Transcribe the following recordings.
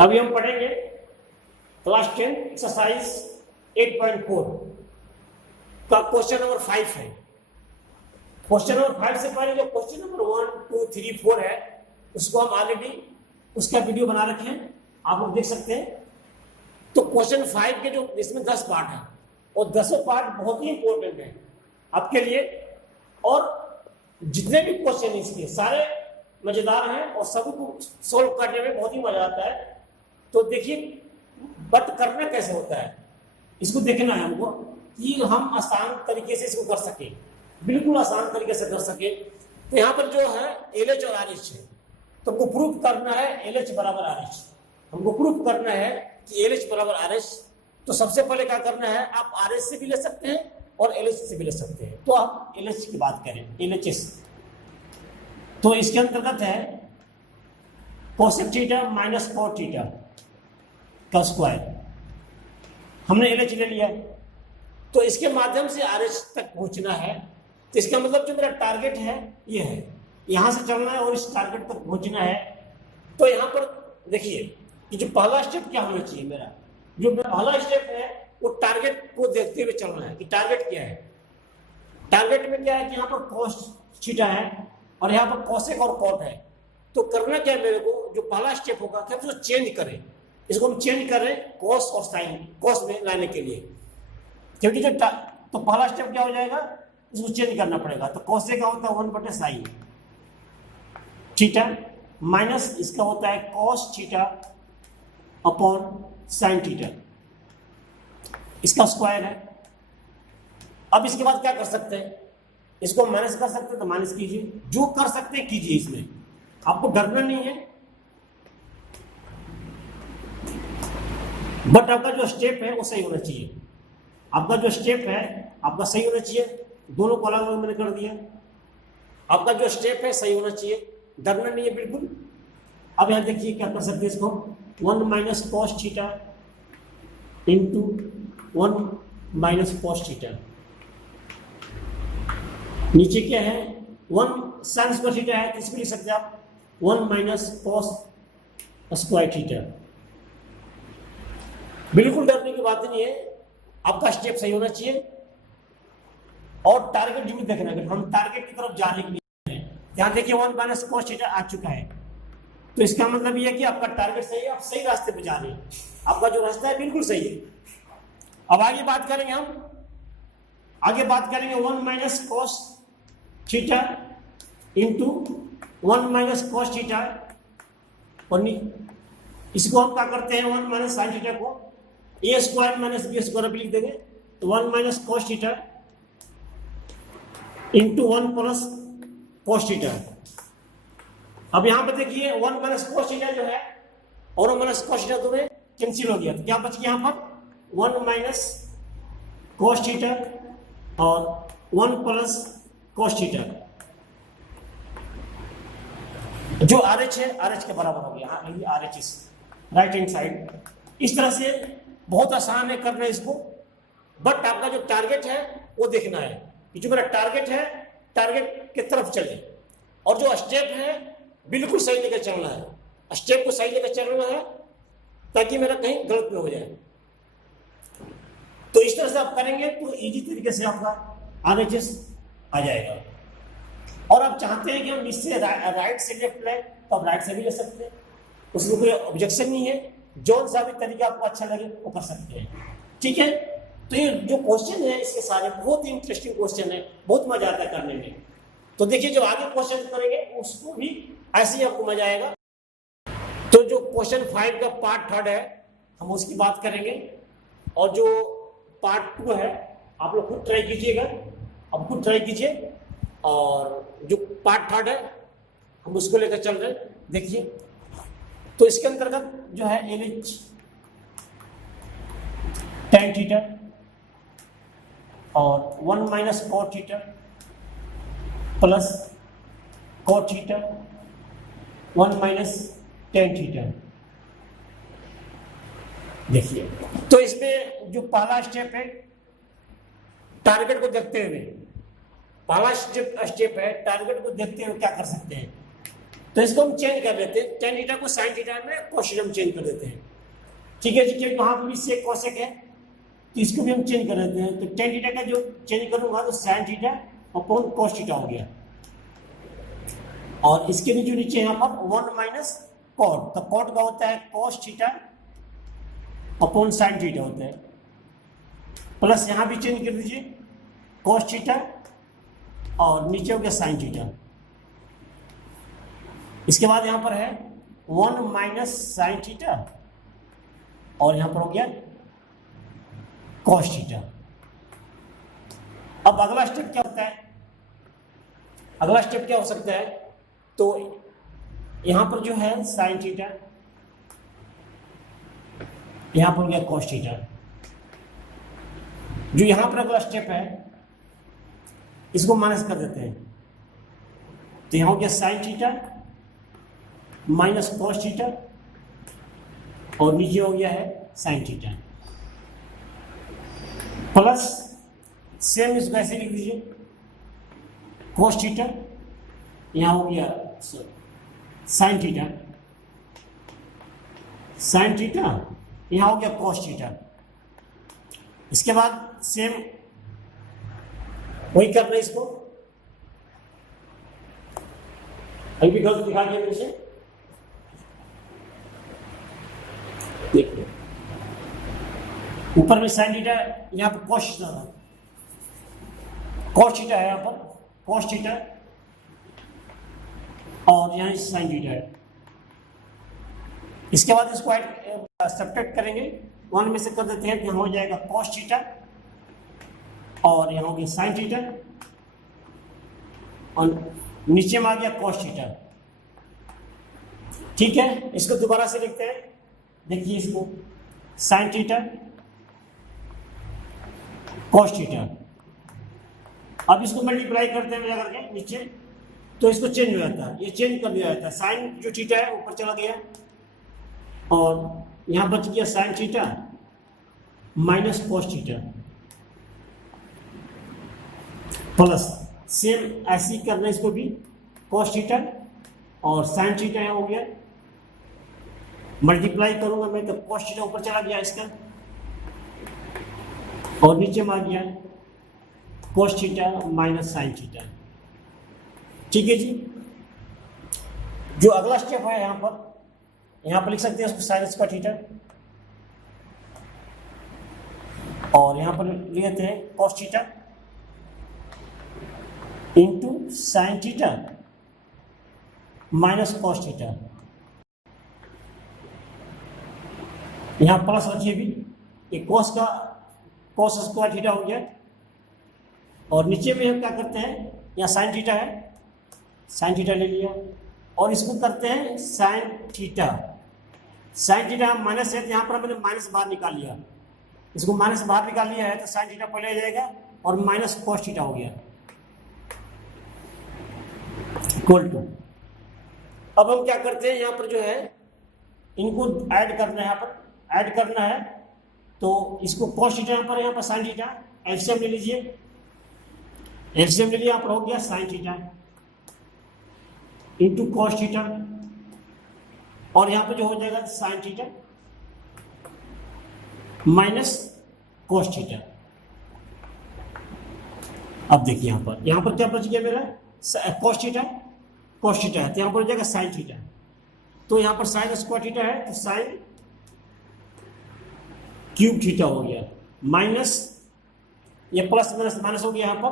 अभी हम पढ़ेंगे क्लास 10 एक्सरसाइज 8.4 का क्वेश्चन नंबर 5 है। क्वेश्चन नंबर 5 से पहले जो क्वेश्चन नंबर 1, 2, 3, 4 है उसको हम ऑलरेडी उसका वीडियो बना रखे हैं, आप लोग देख सकते हैं। तो क्वेश्चन 5 के जो इसमें 10 पार्ट है और 10 पार्ट बहुत ही इंपॉर्टेंट है आपके लिए, और जितने भी क्वेश्चन इसके सारे मजेदार हैं और सभी को सोल्व करने में बहुत ही मजा आता है। तो देखिए बट करना कैसे होता है इसको देखना है हमको कि हम आसान तरीके से इसको कर सके, बिल्कुल आसान तरीके से कर सके। तो यहाँ पर जो है LH और RH है, तो हमको प्रूफ करना है LH बराबर RH। हमको प्रूफ करना है कि LH बराबर RH। तो सबसे पहले क्या करना है, आप RH से भी ले सकते हैं और LH से भी ले सकते हैं। तो आप LH की बात करें, LHS, तो इसके अंतर्गत है cosec theta minus cot theta का स्क्वायर। हमने LH ले लिया, तो इसके माध्यम से RH तक पहुंचना है। तो इसका मतलब जो मेरा टारगेट है ये है, यहां से चलना है और इस टारगेट तक पहुंचना है। तो यहां पर देखिए कि जो पहला स्टेप क्या होना चाहिए, मेरा जो पहला स्टेप है वो टारगेट को देखते हुए चलना है कि टारगेट क्या है। टारगेट में क्या है कि यहाँ पर कॉस थीटा है और यहाँ पर कोसेक और कॉट है। तो करना क्या है मेरे को, जो पहला स्टेप होगा कि हम इसको चेंज करें, इसको हम चेंज करें कॉस और साइन, कॉस में लाने के लिए, क्योंकि जो तो पहला स्टेप क्या हो जाएगा, इसको चेंज करना पड़ेगा। तो कोसेक का होता है 1/साइन थीटा माइनस इसका होता है cos theta upon sine theta, इसका स्क्वायर है। अब इसके बाद क्या कर सकते हैं, इसको माइनस कर सकते हैं तो माइनस कीजिए, जो कर सकते हैं कीजिए, इसमें आपको डरना नहीं है। बट आपका जो स्टेप है वो सही होना चाहिए, आपका जो स्टेप है आपका सही होना चाहिए। दोनों को अलग अलग मैंने कर दिया, आपका जो स्टेप है सही होना चाहिए, डरना नहीं है बिल्कुल। अब यहां देखिए क्या कर सकते हैं, इसको 1 minus cos theta into 1 minus cos theta, नीचे क्या है 1 साइन स्क्वायर थीटा है, इसको लिख सकते हैं आप 1 माइनस कॉस स्क्वायर थीटा। बिल्कुल डरने की बात नहीं है, आपका स्टेप सही होना चाहिए और टारगेट जरूर देखना है। हम टारगेट की तरफ जा रहे हैं, ध्यान देखिए 1 माइनस कॉस थीटा आ चुका है, तो इसका मतलब यह है कि आपका टारगेट सही है, आप सही रास्ते पे जा रहे हैं, आपका जो रास्ता है बिल्कुल सही है। अब आगे बात करेंगे, हम आगे बात करेंगे 1 minus cos theta into 1 minus cos theta, और इसको हम क्या करते हैं 1 माइनस साइन थीटा को ए स्क्वायर माइनस बी स्क्वायर लिख देंगे। तो 1 minus cos theta into 1 plus cos theta. अब यहां पर देखिए 1 माइनस कॉस थीटा जो है और 1 माइनस कॉस थीटा दोनों कैंसिल हो गया, तो क्या बच गया यहां पर 1 माइनस कॉस थीटा और 1 प्लस कॉस थीटा। जो RH है RH के बराबर हो गया, RHS राइट हैंड साइड। इस तरह से बहुत आसान है करना इसको, बट आपका जो टारगेट है वो देखना है कि जो मेरा टारगेट है टारगेट की तरफ चले, और जो स्टेप है बिल्कुल सही लेकर चलना है, स्टेप को सही लेकर चलना है ताकि मेरा कहीं गलत न हो जाए। तो इस तरह से आप करेंगे तो इजी तरीके से आपका RHS आ जाएगा। और आप चाहते हैं कि हम इससे राइट से लेफ्ट लें तो आप राइट से भी ले सकते हैं, उसमें कोई ऑब्जेक्शन नहीं है, जो सा भी तरीका आपको अच्छा लगे वो कर सकते हैं, ठीक है। तो ये जो क्वेश्चन है इसके सारे बहुत ही इंटरेस्टिंग क्वेश्चन है, बहुत मजा आता है करने में। तो देखिए जब आगे क्वेश्चन करेंगे उसको भी ऐसे ही आपको मजा आएगा। तो जो क्वेश्चन 5 का पार्ट 3 है हम उसकी बात करेंगे, और जो पार्ट 2 है आप लोग खुद ट्राई कीजिएगा, अब खुद ट्राई कीजिए, और जो पार्ट 3 है हम उसको लेकर चल रहे हैं। देखिए तो इसके अंतर्गत जो है LH tan थीटा और 1 minus cot theta plus cot theta 1 minus tan theta. देखिए तो इसमें जो पहला स्टेप है टारगेट को देखते हुए, पहला स्टेप है टारगेट को देखते हुए क्या कर सकते हैं, तो इसको हम चेंज कर लेते हैं, टेन थीटा को साइन थीटा में कोसेक हम चेंज कर देते हैं। ठीक है जी, क्योंकि वहां पर भी सेक कोसेक है तो इसको भी हम चेंज कर देते हैं। तो टेन थीटा का जो चेंज करूंगा तो sine theta upon cos theta हो गया, और इसके भी जो नीचे यहाँ पर 1 माइनस कॉट, तो कॉट का होता है cos theta upon sine theta होता है, प्लस यहाँ भी चेंज कर दीजिए कोस थीटा और नीचे हो गया साइन थीटा। इसके बाद यहाँ पर है 1 माइनस साइन थीटा और यहाँ पर हो गया कॉस थीटा। अब अगला स्टेप क्या होता है, अगला स्टेप क्या हो सकता है, तो यहां पर जो है साइन थीटा, यहां पर हो गया कॉस थीटा। जो यहां पर अगला स्टेप है इसको माइनस कर देते हैं, तो यहां हो गया sign theta minus cos theta और नीचे हो गया है साइन थीटा, प्लस सेम इसको ऐसे लिख दीजिए कॉस थीटा, यहां हो गया साइन थीटा, साइन थीटा यहां हो गया कॉस थीटा। इसके बाद सेम वही करना है इसको, अभी भी गलत दिखा दिया मेरे से, देखिए ऊपर में साइन थीटा, यहाँ पर कॉस थीटा था, कॉस थीटा है यहाँ पर कॉस थीटा और यहाँ साइन थीटा है। इसके बाद इसको सब्ट्रैक्ट करेंगे, 1 में से कर देते हैं, यहाँ हो जाएगा कॉस थीटा और यहाँ हो गया साइन थीटा और नीचे में आ गया कॉस थीटा। ठीक है, इसको दोबारा से लिखते हैं, देखिए इसको साइन थीटा कॉस थीटा। अब इसको मल्टीप्लाई करते हैं मिला करके नीचे, तो इसको चेंज हो जाता है, ये चेंज कर दिया जाता है, साइन जो थीटा है ऊपर चला गया और यहां बच गया sign theta minus cos theta, plus same ऐसे ही करना इसको भी कॉस थीटा और साइन थीटा यहां हो गया, मल्टीप्लाई करूंगा मैं तो कॉस थीटा ऊपर चला गया इसका और नीचे में आ गया cos theta minus sine theta. ठीक है जी, जो अगला स्टेप है यहां पर लिख सकते हैं उसको साइन स्क्वायर थीटा और यहां पर लिख लेते हैं cos theta into sine theta minus cos theta. यहां प्लस रखिए भी, ये कॉस स्क्वायर थीटा हो गया और नीचे में हम क्या करते हैं, यहाँ साइन थीटा है, साइन थीटा ले लिया और इसको करते हैं sine theta, sine theta minus है तो यहाँ पर मैंने माइनस बाहर निकाल लिया, इसको माइनस बाहर निकाल लिया है तो साइन थीटा पहले आ जाएगा और माइनस कॉस थीटा हो गया इक्वल टू। अब हम क्या करते हैं, यहाँ पर जो है इनको ऐड करना है, यहाँ पर ऐड करना है तो इसको कॉस थीटा यहाँ पर साइन थीटा, एलसीएम ले लीजिए, एलसीएम ले लिया, यहाँ पर हो गया sign theta into cos theta और यहाँ पे जो हो जाएगा sine theta minus cos theta. अब देखिए यहाँ पर क्या बच गया मेरा, कॉस थीटा है तो यहाँ पर हो जाएगा साइन थीटा, तो यहाँ पर साइन स्क्वायर थीटा है तो साइन क्यूब थीटा हो गया माइनस ये प्लस माइनस माइनस हो गया यहाँ पर,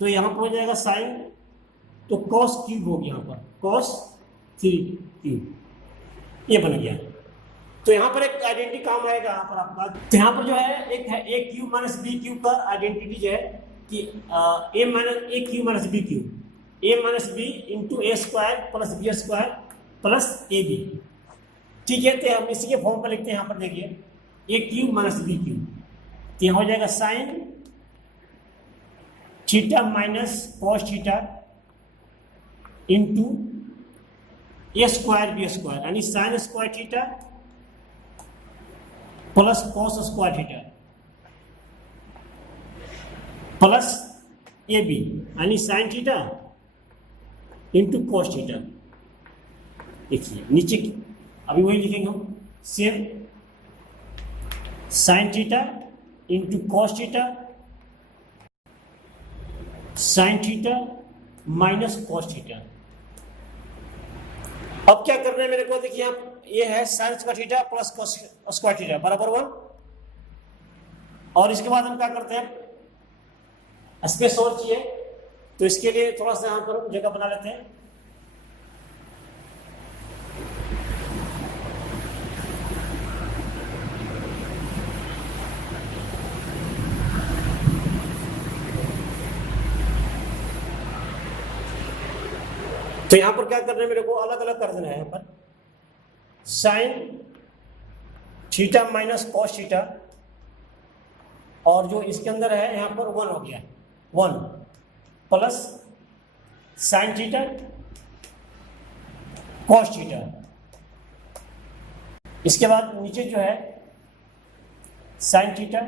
तो यहाँ पर हो जाएगा साइन तो कॉस क्यूब हो गया, यहाँ पर कॉस 3 क्यूब ये बन गया। तो यहाँ पर एक आइडेंटिटी काम आएगा यहाँ पर आपका, तो यहाँ पर जो है एक है A cube minus B cube का आइडेंटिटी जो है कि A cube minus B cube, A minus B into A square plus B square plus A B. ठीक है, तो हम इसी के फॉर्म पर लिखते हैं, यहाँ पर देखिए A cube minus B cube, तो यहाँ हो जाएगा sine theta minus cos theta into A square B square, यानी sine square theta plus cos square theta plus A B, यानी sine theta into cos theta. देखिए नीचे की अभी वही लिखेंगे हम, same sine theta into cos theta sine theta minus cos theta. अब क्या करना है मेरे को, देखिए आप ये है sign square theta plus cos square theta बराबर 1, और इसके बाद हम क्या करते हैं, स्पेस और चाहिए, तो इसके लिए थोड़ा सा यहां पर जगह बना लेते हैं। तो यहां पर क्या करना है मेरे को, अलग अलग कर देना है। यहां पर sign theta minus cos theta, और जो इसके अंदर है यहां पर 1 हो गया, 1 plus sine theta cos theta. इसके बाद नीचे जो है sine theta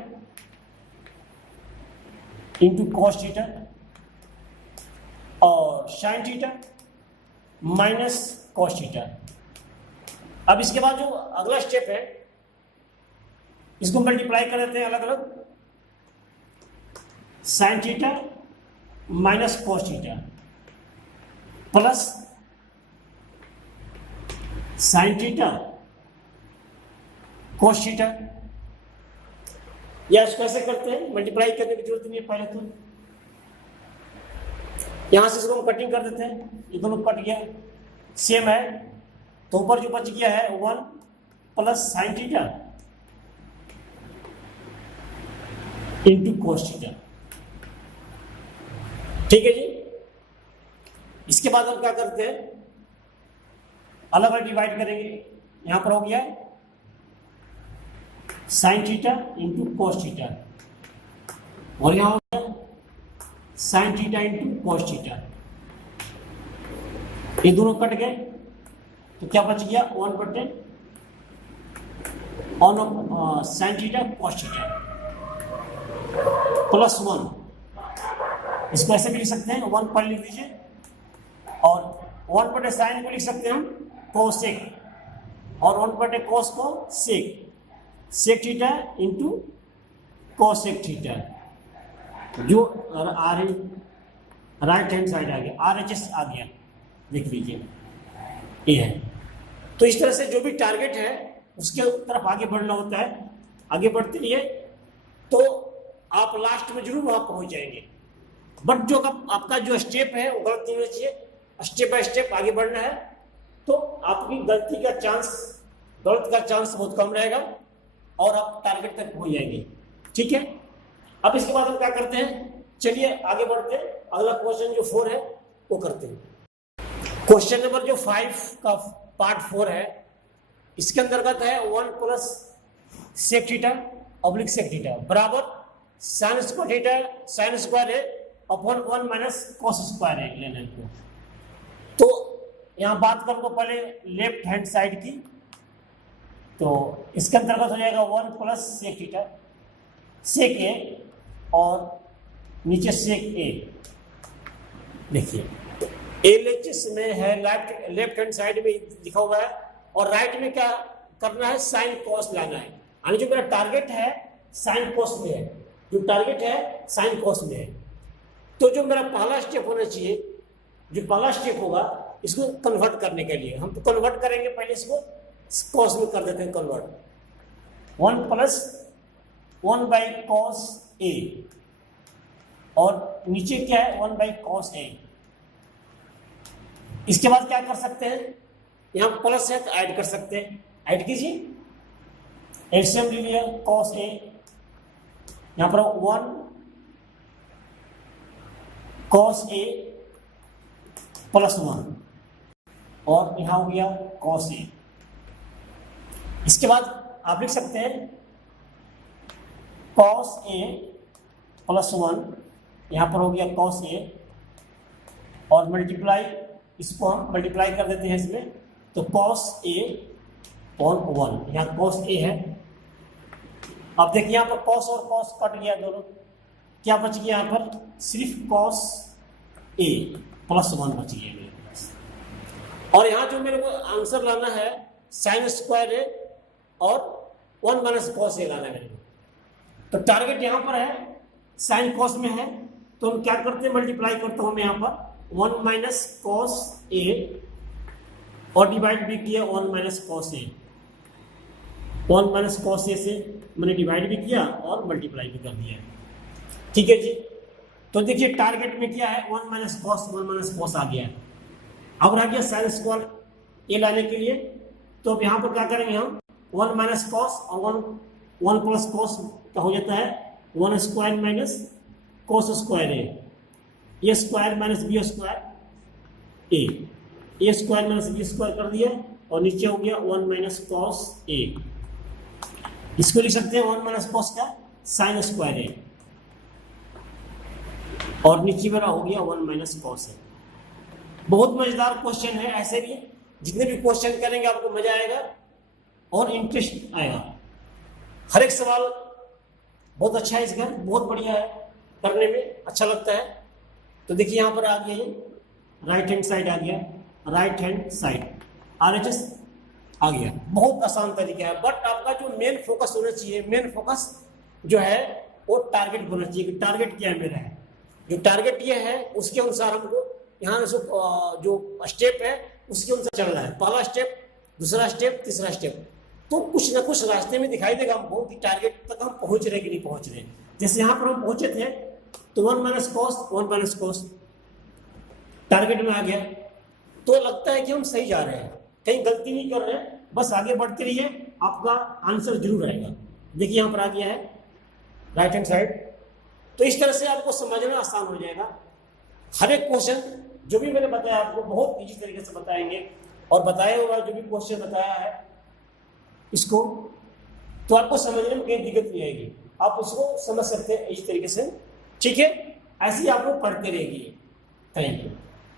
into cos theta और sine theta minus cos theta. अब इसके बाद जो अगला स्टेप है इसको मल्टीप्लाई कर देते हैं अलग अलग, sign theta minus cos theta plus sine theta cos theta, या इसको कैसे करते हैं, मल्टीप्लाई करने की जरूरत नहीं है, पहले तो यहां से इसको हम कटिंग कर देते हैं, ये दोनों कट गया सेम है, तो ऊपर जो बच गया है 1 plus sine theta into cos theta. ठीक है जी। इसके बाद हम क्या करते हैं, अलग अलग डिवाइड करेंगे। यहां पर हो गया sign theta into cos theta, और यहां हो गया sign theta into cos theta, ये दोनों कट गए, तो क्या बच गया 1/, sign theta cos theta plus 1, इसको ऐसे भी लिख सकते हैं, 1 पर लिख दीजिए, और 1/साइन को लिख सकते हैं हम कोसेक, और 1/, कॉस को sec, sec theta into cosec theta, जो राइट हैंड साइड आ गया, RHS आ गया, देख लीजिए ये है। तो इस तरह से जो भी टारगेट है उसके तरफ आगे बढ़ना होता है, आगे बढ़ते रहिए तो आप लास्ट में जरूर वहां पहुंच जाएंगे। बट जो आपका जो स्टेप है वो गलत नहीं होना चाहिए, स्टेप बाय स्टेप आगे बढ़ना है, तो आपकी गलती का चांस, गलत का चांस बहुत कम रहेगा और आप टारगेट तक पहुंच जाएंगे। ठीक है। अब इसके बाद हम क्या करते हैं, चलिए आगे बढ़ते हैं, अगला क्वेश्चन जो 4 है वो करते हैं। क्वेश्चन नंबर जो 5 का पार्ट 4 है, इसके अंतर्गत है 1 plus sec theta oblique sec theta बराबर sine square theta sine square है अपॉन 1 माइनस कॉस स्क्वायर है लेने को। तो यहां बात करूंगा पहले लेफ्ट हैंड साइड की, तो इसके अंतर्गत हो जाएगा 1 प्लस सेक थीटा सेक ए और नीचे सेक ए। देखिए एलएचएस में है लेफ्ट हैंड साइड में लिखा हुआ है, और राइट में क्या करना है, साइन कॉस लाना है, यानी जो मेरा टारगेट है साइन कॉस में है, जो टारगेट है साइन कॉस में है। तो जो मेरा पहला स्टेप होना चाहिए, जो पहला स्टेप होगा इसको कन्वर्ट करने के लिए, हम तो कन्वर्ट करेंगे, पहले इसको कॉस में कर देते हैं कन्वर्ट, 1 प्लस 1/cos A, और नीचे क्या है 1/cos A। इसके बाद क्या कर सकते हैं, यहां प्लस है तो ऐड कर सकते हैं, ऐड कीजिए, एलसीएम ले लिया cos A, यहां पर 1 cos A प्लस 1, और यहां हो गया cos A। इसके बाद आप लिख सकते हैं cos A प्लस 1, यहां पर हो गया cos A, और मल्टीप्लाई, इसको हम मल्टीप्लाई कर देते हैं इसमें, तो cos A और 1, यहाँ cos A है। अब देखिए यहाँ पर cos और cos कट गया दोनों, क्या बच गया यहाँ पर, सिर्फ cos A प्लस 1 बच गया मेरे पास। और यहाँ जो मेरे को आंसर लाना है साइन स्क्वायर ए और 1 माइनस कॉस ए लाना है मेरे को। तो टारगेट यहाँ पर है साइन कॉस में है, तो हम क्या करते हैं, मल्टीप्लाई करता हूँ मैं यहाँ पर 1 माइनस कॉस ए और डिवाइड भी किया 1 minus cos A. 1 minus cos A से मैंने डिवाइड भी किया और मल्टीप्लाई भी कर दिया। ठीक है जी, तो देखिए टारगेट में क्या है 1 माइनस कॉस आ गया है। अब रह गया साइन स्क्वायर ए लाने के लिए, तो अब यहाँ पर क्या करेंगे हम 1 माइनस कॉस और 1 प्लस कॉस का हो जाता है 1 स्क्वायर माइनस कॉस स्क्वायर ए स्क्वायर माइनस बी स्क्वायर ए स्क्वायर माइनस बी स्क्वायर कर दिया और नीचे हो गया 1 माइनस कॉस ए। इसको लिख सकते हैं 1 माइनस कॉस का साइन स्क्वायर ए और नीचे वाला हो गया 1 माइनस कॉस ए। बहुत मजेदार क्वेश्चन है, ऐसे भी जितने भी क्वेश्चन करेंगे आपको मजा आएगा और इंटरेस्ट आएगा। हर एक सवाल बहुत अच्छा है, इसका बहुत बढ़िया है, करने में अच्छा लगता है। तो देखिए यहाँ पर आ गया ये राइट हैंड साइड आ गया, राइट हैंड साइड RHS आ गया। बहुत आसान तरीका है, बट आपका जो मेन फोकस होना चाहिए, मेन फोकस जो है वो टारगेट होना चाहिए कि टारगेट क्या मेरा है। जो टारगेट ये है उसके अनुसार हमको यहाँ जो स्टेप है उसके अनुसार चलना है। पहला स्टेप, दूसरा स्टेप, तीसरा स्टेप, तो कुछ ना कुछ रास्ते में दिखाई देगा हमको कि टारगेट तक हम पहुंच रहे कि नहीं पहुंच रहे। जैसे यहाँ पर हम पहुंचे थे तो 1 माइनस कॉस टारगेट में आ गया, तो लगता है कि हम सही जा रहे हैं, कहीं गलती नहीं कर रहे हैं, बस आगे बढ़ते रहिए, आपका आंसर जरूर आएगा। देखिए यहाँ पर आ गया है राइट हैंड साइड। तो इस तरह से आपको समझना आसान हो जाएगा। हर एक क्वेश्चन जो भी मैंने बताया आपको बहुत इजी तरीके से बताएंगे, और बताया हुआ जो भी क्वेश्चन बताया है इसको तो आपको समझने में कोई दिक्कत नहीं आएगी, आप उसको समझ सकते हैं इस तरीके से। ठीक है, ऐसे ही आप लोग पढ़ते रहिए। Thank you.